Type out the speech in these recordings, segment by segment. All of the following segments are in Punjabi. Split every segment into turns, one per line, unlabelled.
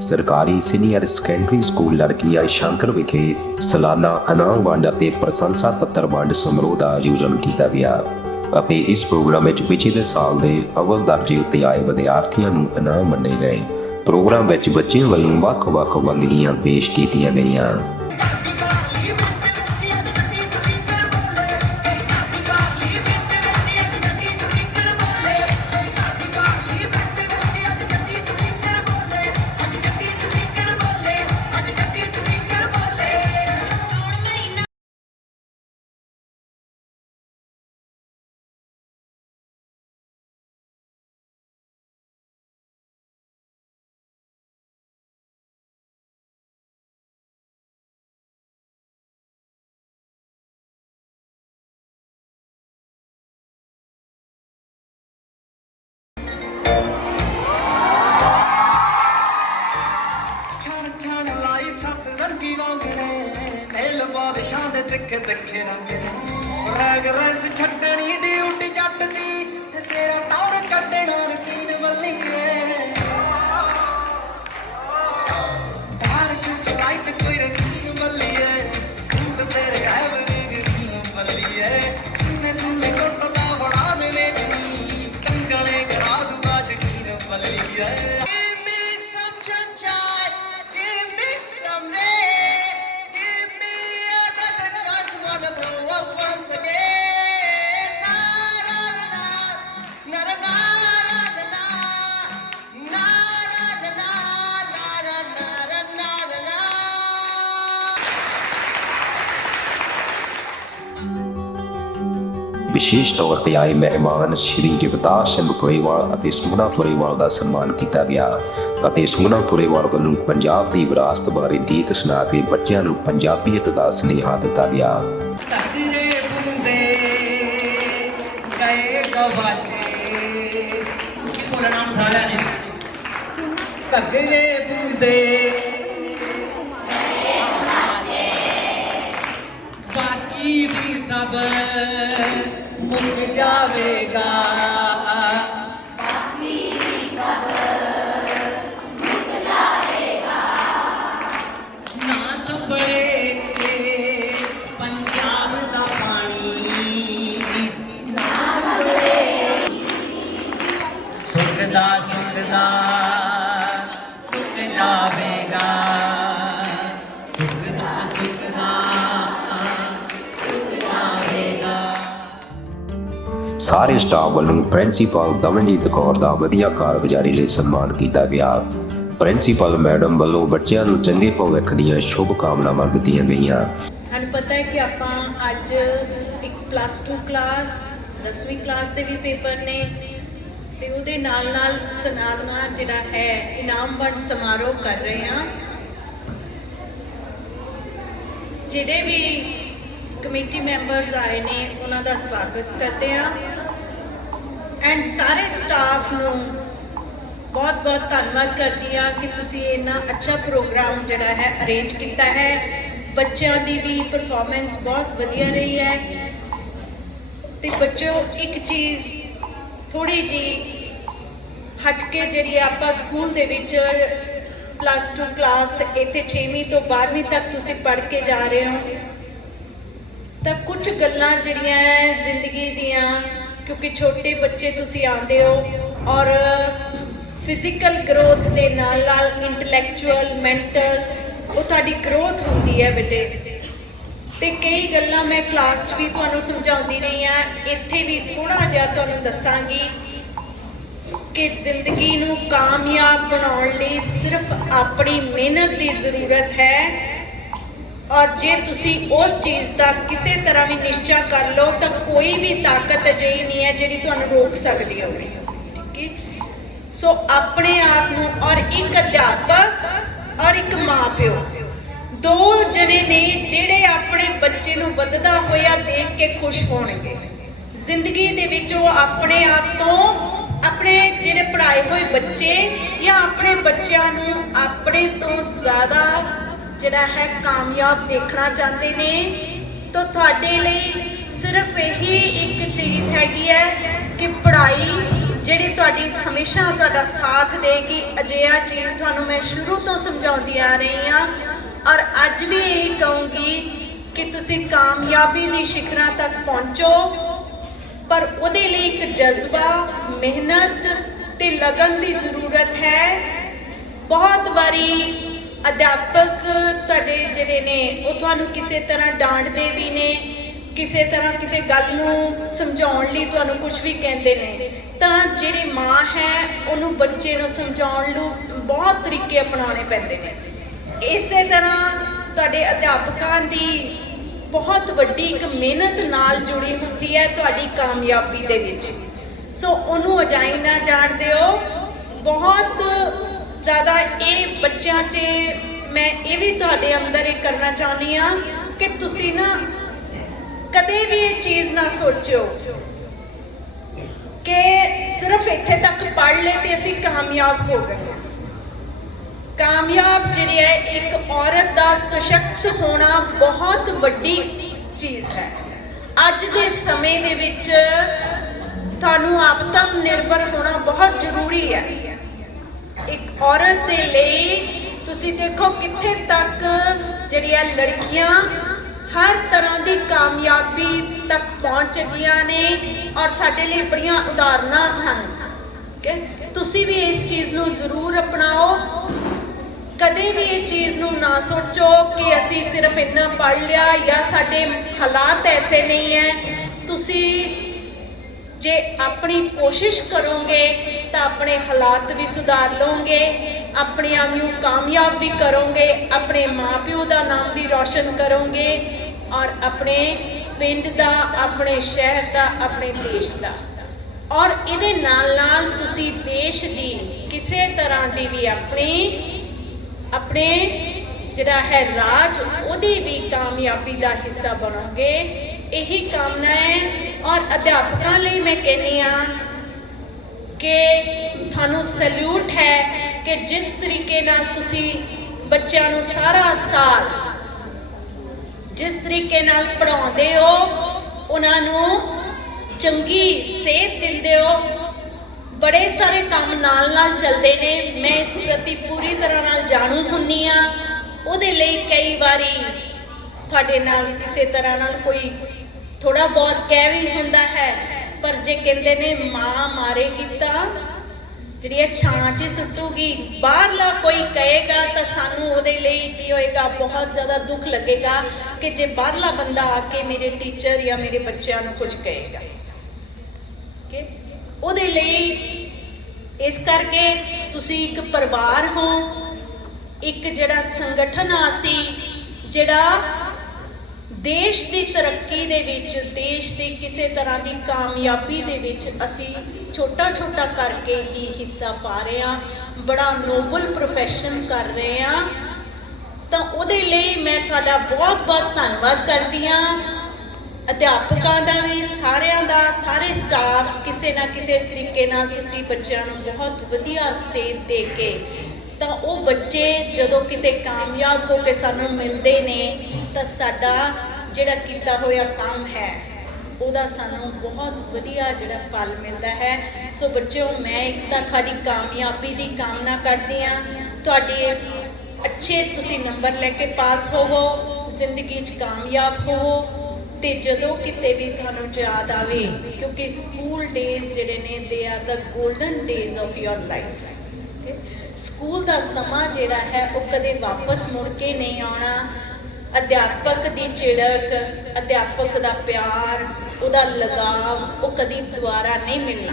ਸਰਕਾਰੀ ਸੀਨੀਅਰ ਸੈਕੰਡਰੀ ਸਕੂਲ ਲੜਕੀਆਂ ਸ਼ੰਕਰ ਵਿਖੇ ਸਾਲਾਨਾ ਇਨਾਮ ਵੰਡ ਅਤੇ ਪ੍ਰਸ਼ੰਸਾ ਪੱਤਰ ਵੰਡ ਸਮਾਰੋਹ ਦਾ ਆਯੋਜਨ ਕੀਤਾ ਗਿਆ ਅਤੇ ਇਸ ਪ੍ਰੋਗਰਾਮ ਵਿੱਚ ਪਿਛਲੇ ਸਾਲ ਦੇ ਅਵਲ ਦਰਜੇ ਉੱਤੇ ਆਏ ਵਿਦਿਆਰਥੀਆਂ ਨੂੰ ਇਨਾਮ ਵੰਡੇ ਗਏ। ਪ੍ਰੋਗਰਾਮ ਵਿੱਚ ਬੱਚਿਆਂ ਵੱਲੋਂ ਵੱਖ-ਵੱਖ ਵੰਨਗੀਆਂ ਪੇਸ਼ ਕੀਤੀਆਂ ਗਈਆਂ।
ਰੰਗੀ ਵਾਂਗਣੇ ਬਾਦਸ਼ਾਹ ਦੇ ਤਿੱਖੇ ਤਿੱਖੇ ਰੰਗ ਨੇ। ਫ੍ਰੈਗਰੈਂਸ ਛੱਡਣੀ ਡਿਊਟੀ ਜੱਟ ਦੀ ਤੇ ਤੇਰਾ
ਵਿਸ਼ੇਸ਼ ਤੌਰ ਤੇ ਆਏ ਮਹਿਮਾਨ ਸ਼੍ਰੀ ਜਗਤਾਰ ਸਿੰਘ ਪੁਰੇਵਾਲ ਅਤੇ ਸੁਖਨਾ ਪੁਰੇਵਾਲ ਦਾ ਸਨਮਾਨ ਕੀਤਾ ਗਿਆ ਅਤੇ ਸੁਖਨਾ ਪੁਰੇਵਾਲ ਵੱਲੋਂ ਪੰਜਾਬ ਦੀ ਵਿਰਾਸਤ ਬਾਰੇ ਗੀਤ ਸੁਣਾ ਕੇ ਬੱਚਿਆਂ ਨੂੰ ਪੰਜਾਬੀਅਤ ਦਾ ਸੁਨੇਹਾ ਦਿੱਤਾ ਗਿਆ।
ਧਰਤੀ ਬੁੰਦੇ
ਸਾਰੇ ਸਟਾਫ ਵੱਲੋਂ ਪ੍ਰਿੰਸੀਪਲ ਦਮਨਜੀਤ ਕੌਰ ਦਾ ਵਧੀਆ ਕਾਰਗੁਜ਼ਾਰੀ ਲਈ ਸਨਮਾਨ ਕੀਤਾ ਗਿਆ। ਪ੍ਰਿੰਸੀਪਲ ਮੈਡਮ ਵੱਲੋਂ ਬੱਚਿਆਂ ਨੂੰ ਚੰਗੇ ਭਵਿੱਖ ਦੀਆਂ ਸ਼ੁਭ ਕਾਮਨਾਵਾਂ ਦਿੱਤੀਆਂ ਗਈਆਂ।
ਸਾਨੂੰ ਪਤਾ ਹੈ ਕਿ ਆਪਾਂ ਅੱਜ ਇੱਕ ਪਲੱਸ 2 ਕਲਾਸ 10ਵੀਂ ਕਲਾਸ ਦੇ ਵੀ ਪੇਪਰ ਨੇ ਤੇ ਉਹਦੇ ਨਾਲ ਨਾਲ ਸਨਾਤਨਾ ਜਿਹੜਾ ਹੈ, ਇਨਾਮ ਵੰਡ ਸਮਾਰੋਹ ਕਰ ਰਹੇ ਹਾਂ। ਜਿਹੜੇ ਵੀ ਕਮੇਟੀ ਮੈਂਬਰਸ ਆਏ ਨੇ, ਉਹਨਾਂ ਦਾ ਸਵਾਗਤ ਕਰਦੇ ਹਾਂ। ਐਂਡ ਸਾਰੇ ਸਟਾਫ ਨੂੰ ਬਹੁਤ ਬਹੁਤ ਧੰਨਵਾਦ ਕਰਦੀ ਹਾਂ ਕਿ ਤੁਸੀਂ ਇੰਨਾ ਅੱਛਾ ਪ੍ਰੋਗਰਾਮ ਜਿਹੜਾ ਹੈ ਅਰੇਂਜ ਕੀਤਾ ਹੈ। ਬੱਚਿਆਂ ਦੀ ਵੀ ਪਰਫਾਰਮੈਂਸ ਬਹੁਤ ਵਧੀਆ ਰਹੀ ਹੈ। ਤੇ ਬੱਚਿਓ, ਇੱਕ ਚੀਜ਼ ਥੋੜੀ ਜੀ ਹਟ ਕੇ ਜਿਹੜੀ ਆਪਾਂ ਸਕੂਲ ਦੇ ਵਿੱਚ ਪਲੱਸ 2 ਕਲਾਸ ਇੱਥੇ 6ਵੀਂ ਤੋਂ 12ਵੀਂ ਤੱਕ ਤੁਸੀਂ ਪੜ੍ਹ ਕੇ ਜਾ ਰਹੇ ਹੋ। ਤਾਂ ਕੁਝ ਗੱਲਾਂ ਜਿਹੜੀਆਂ ਹੈ ਜ਼ਿੰਦਗੀ ਦੀਆਂ ਕਿਉਂਕਿ ਛੋਟੇ ਬੱਚੇ ਤੁਸੀਂ ਆਉਂਦੇ ਹੋ ਔਰ ਫਿਜ਼ੀਕਲ ਗਰੋਥ ਦੇ ਨਾਲ ਨਾਲ ਇੰਟੈਲੈਕਚੁਅਲ, ਮੈਂਟਲ, ਉਹ ਤੁਹਾਡੀ ਗਰੋਥ ਹੁੰਦੀ ਹੈ ਬੇਟੇ ਤੇ ਕਈ ਗੱਲਾਂ ਮੈਂ ਕਲਾਸ 'ਚ ਵੀ ਤੁਹਾਨੂੰ ਸਮਝਾਉਂਦੀ ਰਹੀ ਆ ਇੱਥੇ ਵੀ ਥੋੜਾ ਜਿਹਾ ਤੁਹਾਨੂੰ ਦੱਸਾਂਗੀ ਕਿ ਜ਼ਿੰਦਗੀ ਨੂੰ ਕਾਮਯਾਬ ਬਣਾਉਣ ਲਈ ਸਿਰਫ ਆਪਣੀ ਮਿਹਨਤ ਦੀ ਜ਼ਰੂਰਤ ਹੈ। ਔਰ ਜੇ ਤੁਸੀਂ ਉਸ ਚੀਜ਼ ਦਾ ਕਿਸੇ ਤਰ੍ਹਾਂ ਵੀ ਨਿਸ਼ਚਾ ਕਰ ਲਓ, ਤਾਂ ਕੋਈ ਵੀ ਤਾਕਤ ਅਜਿਹੀ ਨਹੀਂ ਹੈ ਜਿਹੜੀ ਤੁਹਾਨੂੰ ਰੋਕ ਸਕਦੀ ਹੋਵੇ। ਠੀਕ ਹੈ? ਸੋ ਆਪਣੇ ਆਪ ਨੂੰ ਔਰ ਇੱਕ ਅਧਿਆਪਕ ਔਰ ਇੱਕ ਮਾਪਿਓ, ਦੋ ਜਣੇ ਨੇ ਜਿਹੜੇ ਆਪਣੇ ਬੱਚੇ ਨੂੰ ਵੱਧਦਾ ਹੋਇਆ ਦੇਖ ਕੇ ਖੁਸ਼ ਹੋਣਗੇ। ਜ਼ਿੰਦਗੀ ਦੇ ਵਿੱਚ ਉਹ ਆਪਣੇ ਆਪ ਤੋਂ ਆਪਣੇ ਜਿਹੜੇ ਪੜ੍ਹਾਏ ਹੋਏ ਬੱਚੇ ਜਾਂ ਆਪਣੇ ਬੱਚਿਆਂ ਨੂੰ ਆਪਣੇ ਤੋਂ ਜ਼ਿਆਦਾ ਜਿਹੜਾ ਹੈ ਕਾਮਯਾਬ ਦੇਖਣਾ ਚਾਹੁੰਦੇ ਨੇ, ਤਾਂ ਤੁਹਾਡੇ ਲਈ ਸਿਰਫ ਇਹੀ ਇੱਕ ਚੀਜ਼ ਹੈਗੀ ਹੈ ਕਿ ਪੜ੍ਹਾਈ ਜਿਹੜੀ ਤੁਹਾਡੀ ਹਮੇਸ਼ਾ ਤੁਹਾਡਾ ਸਾਥ ਦੇਗੀ। ਅਜਿਹਾ ਚੀਜ਼ ਤੁਹਾਨੂੰ ਮੈਂ ਸ਼ੁਰੂ ਤੋਂ ਸਮਝਾਉਂਦੀ ਆ ਰਹੀ ਹਾਂ। ਔਰ ਅੱਜ ਵੀ ਇਹ ਕਹੂੰਗੀ ਕਿ ਤੁਸੀਂ ਕਾਮਯਾਬੀ ਦੀ ਸਿਖਰਾਂ ਤੱਕ ਪਹੁੰਚੋ, ਪਰ ਉਹਦੇ ਲਈ ਇੱਕ ਜਜ਼ਬਾ, ਮਿਹਨਤ ਤੇ ਲਗਨ ਦੀ ਜ਼ਰੂਰਤ ਹੈ। ਬਹੁਤ ਵਾਰੀ ਅਧਿਆਪਕ ਤੁਹਾਡੇ ਜਿਹੜੇ ਨੇ, ਉਹ ਤੁਹਾਨੂੰ ਕਿਸੇ ਤਰ੍ਹਾਂ ਡਾਂਟਦੇ ਵੀ ਨੇ, ਕਿਸੇ ਤਰ੍ਹਾਂ ਕਿਸੇ ਗੱਲ ਨੂੰ ਸਮਝਾਉਣ ਲਈ ਤੁਹਾਨੂੰ ਕੁਝ ਵੀ ਕਹਿੰਦੇ ਨੇ, ਤਾਂ ਜਿਹੜੇ ਮਾਂ ਹੈ, ਉਹਨੂੰ ਬੱਚੇ ਨੂੰ ਸਮਝਾਉਣ ਲਈ ਬਹੁਤ ਤਰੀਕੇ ਅਪਣਾਉਣੇ ਪੈਂਦੇ ਨੇ। ਇਸੇ ਤਰ੍ਹਾਂ ਤੁਹਾਡੇ ਅਧਿਆਪਕਾਂ ਦੀ ਬਹੁਤ ਵੱਡੀ ਇੱਕ ਮਿਹਨਤ ਨਾਲ ਜੁੜੀ ਹੁੰਦੀ ਹੈ ਤੁਹਾਡੀ ਕਾਮਯਾਬੀ ਦੇ ਵਿੱਚ। ਸੋ ਉਹਨੂੰ ਅਜਾਈ ਨਾ ਜਾਣ ਦਿਓ। ਬਹੁਤ ਜ਼ਿਆਦਾ ਇਹ ਬੱਚਿਆਂ 'ਚ ਮੈਂ ਇਹ ਵੀ ਤੁਹਾਡੇ ਅੰਦਰ ਇਹ ਕਰਨਾ ਚਾਹੁੰਦੀ ਆ ਕਿ ਤੁਸੀਂ ਨਾ ਕਦੇ ਵੀ ਇਹ ਚੀਜ਼ ਨਾ ਸੋਚਿਓ ਕਿ ਸਿਰਫ ਇੱਥੇ ਤੱਕ ਪੜ੍ਹ ਲਏ ਤੇ ਅਸੀਂ ਕਾਮਯਾਬ ਹੋ ਗਏ। ਕਾਮਯਾਬ ਜਿਹੜੀ ਹੈ, ਇੱਕ ਔਰਤ ਦਾ ਸਸ਼ਕਤ ਹੋਣਾ ਬਹੁਤ ਵੱਡੀ ਚੀਜ਼ ਹੈ। ਅੱਜ ਦੇ ਸਮੇਂ ਦੇ ਵਿੱਚ ਤੁਹਾਨੂੰ ਆਤਮ ਨਿਰਭਰ ਹੋਣਾ ਬਹੁਤ ਜ਼ਰੂਰੀ ਹੈ। ਇੱਕ ਔਰਤ ਦੇ ਲਈ ਤੁਸੀਂ ਦੇਖੋ ਕਿੱਥੇ ਤੱਕ ਜਿਹੜੀਆਂ ਲੜਕੀਆਂ ਹਰ ਤਰ੍ਹਾਂ ਦੀ ਕਾਮਯਾਬੀ ਤੱਕ ਪਹੁੰਚ ਗਈਆਂ ਨੇ ਔਰ ਸਾਡੇ ਲਈ ਬੜੀਆਂ ਉਦਾਹਰਨਾਂ ਹਨ। ਤੁਸੀਂ ਵੀ ਇਸ ਚੀਜ਼ ਨੂੰ ਜ਼ਰੂਰ ਅਪਣਾਓ। ਕਦੇ ਵੀ ਇਹ ਚੀਜ਼ ਨੂੰ ਨਾ ਸੋਚੋ ਕਿ ਅਸੀਂ ਸਿਰਫ ਇੰਨਾ ਪੜ੍ਹ ਲਿਆ ਜਾਂ ਸਾਡੇ ਹਾਲਾਤ ਐਸੇ ਨਹੀਂ ਹੈ ਤੁਸੀਂ ਜੇ ਆਪਣੀ ਕੋਸ਼ਿਸ਼ ਕਰੋਗੇ ਤਾਂ ਆਪਣੇ ਹਾਲਾਤ ਵੀ ਸੁਧਾਰ ਲਓਗੇ, ਆਪਣੇ ਆਪ ਨੂੰ ਕਾਮਯਾਬ ਵੀ ਕਰੋਗੇ, ਆਪਣੇ ਮਾਪਿਓ ਦਾ ਨਾਮ ਵੀ ਰੌਸ਼ਨ ਕਰੋਗੇ ਔਰ ਆਪਣੇ ਪਿੰਡ ਦਾ, ਆਪਣੇ ਸ਼ਹਿਰ ਦਾ, ਆਪਣੇ ਦੇਸ਼ ਦਾ। ਔਰ ਇਹਦੇ ਨਾਲ ਨਾਲ ਤੁਸੀਂ ਦੇਸ਼ ਦੀ ਕਿਸੇ ਤਰ੍ਹਾਂ ਦੀ ਵੀ ਆਪਣੀ, ਆਪਣੇ ਜਿਹੜਾ ਹੈ ਰਾਜ, ਉਹਦੀ ਵੀ ਕਾਮਯਾਬੀ ਦਾ ਹਿੱਸਾ ਬਣੋਗੇ। ਇਹੀ ਕਾਮਨਾ ਹੈ ਔਰ ਅਧਿਆਪਕਾਂ ਲਈ ਮੈਂ ਕਹਿੰਦੀ ਆ ਕਿ ਤੁਹਾਨੂੰ ਸੈਲੂਟ ਹੈ ਕਿ ਜਿਸ ਤਰੀਕੇ ਨਾਲ ਤੁਸੀਂ ਬੱਚਿਆਂ ਨੂੰ ਸਾਰਾ ਸਾਲ ਜਿਸ ਤਰੀਕੇ ਨਾਲ ਪੜਾਉਂਦੇ ਹੋ, ਉਹਨਾਂ ਨੂੰ ਚੰਗੀ ਸੇਧ ਦਿੰਦੇ ਹੋ। ਬੜੇ ਸਾਰੇ ਕੰਮ ਨਾਲ ਨਾਲ ਚੱਲਦੇ ਨੇ। ਮੈਂ ਇਸ ਪ੍ਰਤੀ ਪੂਰੀ ਤਰ੍ਹਾਂ ਨਾਲ ਜਾਣੂ ਹੁੰਨੀ ਆ। ਉਹਦੇ ਲਈ ਕਈ ਵਾਰੀ ਤੁਹਾਡੇ ਨਾਲ ਕਿਸੇ ਤਰ੍ਹਾਂ ਨਾਲ ਕੋਈ ਥੋੜਾ ਬਹੁਤ ਕਹਿ ਵੀ ਹੁੰਦਾ ਹੈ। ਪਰ ਜੇ ਕਹਿੰਦੇ ਨੇ ਮਾਂ ਮਾਰੇਗੀ ਤਾਂ ਜਿਹੜੀ ਛਾਂ 'ਚ ਸੁੱਟੂਗੀ, ਬਾਹਰਲਾ ਕੋਈ ਕਹੇਗਾ ਤਾਂ ਸਾਨੂੰ ਉਹਦੇ ਲਈ ਕੀ ਹੋਏਗਾ? ਬਹੁਤ ਜ਼ਿਆਦਾ ਦੁੱਖ ਲੱਗੇਗਾ ਕਿ ਜੇ ਬਾਹਰਲਾ ਬੰਦਾ ਆ ਕੇ ਮੇਰੇ ਟੀਚਰ ਜਾਂ ਮੇਰੇ ਬੱਚਿਆਂ ਨੂੰ ਕੁਝ ਕਹੇਗਾ। ਕਿ ਉਹਦੇ ਲਈ ਇਸ ਕਰਕੇ ਤੁਸੀਂ ਇੱਕ ਪਰਿਵਾਰ ਹੋ, ਇੱਕ ਜਿਹੜਾ ਸੰਗਠਨ ਆ ਸੀ, ਜਿਹੜਾ ਦੇਸ਼ ਦੀ ਤਰੱਕੀ ਦੇ ਵਿੱਚ, ਦੇਸ਼ ਦੀ ਕਿਸੇ ਤਰ੍ਹਾਂ ਦੀ ਕਾਮਯਾਬੀ ਦੇ ਵਿੱਚ ਅਸੀਂ ਛੋਟਾ ਛੋਟਾ ਕਰਕੇ ਹੀ ਹਿੱਸਾ ਪਾ ਰਹੇ ਹਾਂ, ਬੜਾ ਨੋਬਲ ਪ੍ਰੋਫੈਸ਼ਨ ਕਰ ਰਹੇ ਹਾਂ। ਤਾਂ ਉਹਦੇ ਲਈ ਮੈਂ ਤੁਹਾਡਾ ਬਹੁਤ ਬਹੁਤ ਧੰਨਵਾਦ ਕਰਦੀ ਹਾਂ। ਅਧਿਆਪਕਾਂ ਦਾ ਵੀ, ਸਾਰਿਆਂ ਦਾ, ਸਾਰੇ ਸਟਾਫ ਕਿਸੇ ਨਾ ਕਿਸੇ ਤਰੀਕੇ ਨਾਲ ਤੁਸੀਂ ਬੱਚਿਆਂ ਨੂੰ ਬਹੁਤ ਵਧੀਆ ਸੇਧ ਦੇ ਕੇ ਤਾਂ ਉਹ ਬੱਚੇ ਜਦੋਂ ਕਿਤੇ ਕਾਮਯਾਬ ਹੋ ਕੇ ਸਾਨੂੰ ਮਿਲਦੇ ਨੇ, ਤਾਂ ਸਾਡਾ ਜਿਹੜਾ ਕੀਤਾ ਹੋਇਆ ਕੰਮ ਹੈ, ਉਹਦਾ ਸਾਨੂੰ ਬਹੁਤ ਵਧੀਆ ਜਿਹੜਾ ਫਲ ਮਿਲਦਾ ਹੈ। ਸੋ ਬੱਚਿਓ, ਮੈਂ ਇੱਕ ਤਾਂ ਤੁਹਾਡੀ ਕਾਮਯਾਬੀ ਦੀ ਕਾਮਨਾ ਕਰਦੀ ਆ ਤੁਹਾਡੇ ਅੱਛੇ ਤੁਸੀਂ ਨੰਬਰ ਲੈ ਕੇ ਪਾਸ ਹੋਵੋ, ਜ਼ਿੰਦਗੀ 'ਚ ਕਾਮਯਾਬ ਹੋਵੋ, ਤੇ ਜਦੋਂ ਕਿਤੇ ਵੀ ਤੁਹਾਨੂੰ ਯਾਦ ਆਵੇ, ਕਿਉਂਕਿ ਸਕੂਲ ਡੇਜ਼ ਜਿਹੜੇ ਨੇ they are the golden days of your life school ਦਾ ਸਮਾਂ ਜਿਹੜਾ ਹੈ ਉਹ ਕਦੇ ਵਾਪਸ ਮੁੜ ਕੇ ਨਹੀਂ ਆਉਣਾ। ਅਧਿਆਪਕ ਦੀ ਚਿੜਕ, ਅਧਿਆਪਕ ਦਾ ਪਿਆਰ, ਉਹਦਾ ਲਗਾਵ, ਉਹ ਕਦੀ ਦੁਬਾਰਾ ਨਹੀਂ ਮਿਲਣਾ।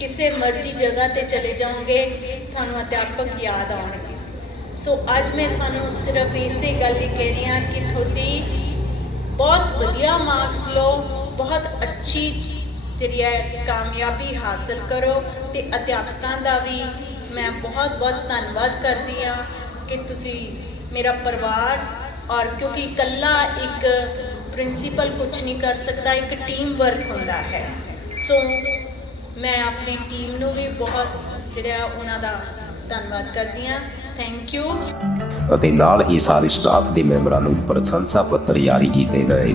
ਕਿਸੇ ਮਰਜ਼ੀ ਜਗ੍ਹਾ ਤੇ ਚਲੇ ਜਾਓਗੇ, ਤੁਹਾਨੂੰ ਅਧਿਆਪਕ ਯਾਦ ਆਉਣਗੇ। ਸੋ ਅੱਜ ਮੈਂ ਤੁਹਾਨੂੰ ਸਿਰਫ ਇਸੇ ਗੱਲ ਹੀ ਕਹਿ ਰਹੀ ਹਾਂ ਕਿ ਤੁਸੀਂ ਬਹੁਤ ਵਧੀਆ ਮਾਰਕਸ ਲਓ, ਬਹੁਤ ਅੱਛੀ ਜਿਹੜੀ ਹੈ ਕਾਮਯਾਬੀ ਹਾਸਲ ਕਰੋ ਤੇ ਅਧਿਆਪਕਾਂ ਦਾ ਵੀ ਮੈਂ ਬਹੁਤ ਬਹੁਤ ਧੰਨਵਾਦ ਕਰਦੀ ਹਾਂ ਕਿ ਤੁਸੀਂ ਮੇਰਾ ਪਰਿਵਾਰ ਔਰ ਕਿਉਂਕਿ ਇਕੱਲਾ ਇੱਕ ਪ੍ਰਿੰਸੀਪਲ ਕੁਝ ਨਹੀਂ ਕਰ ਸਕਦਾ, ਇੱਕ ਟੀਮ ਵਰਕ ਹੁੰਦਾ ਹੈ। ਸੋ ਮੈਂ ਆਪਣੀ ਟੀਮ ਨੂੰ ਵੀ ਬਹੁਤ ਜਿਹੜਾ ਉਹਨਾਂ ਦਾ ਧੰਨਵਾਦ ਕਰਦੀ ਹਾਂ। ਥੈਂਕ ਯੂ
ਅਤੇ ਨਾਲ ਹੀ ਸਾਰੇ ਸਟਾਫ ਦੇ ਮੈਂਬਰਾਂ ਨੂੰ ਪ੍ਰਸ਼ੰਸਾ ਪੱਤਰ ਜਾਰੀ ਕੀਤੇ ਗਏ।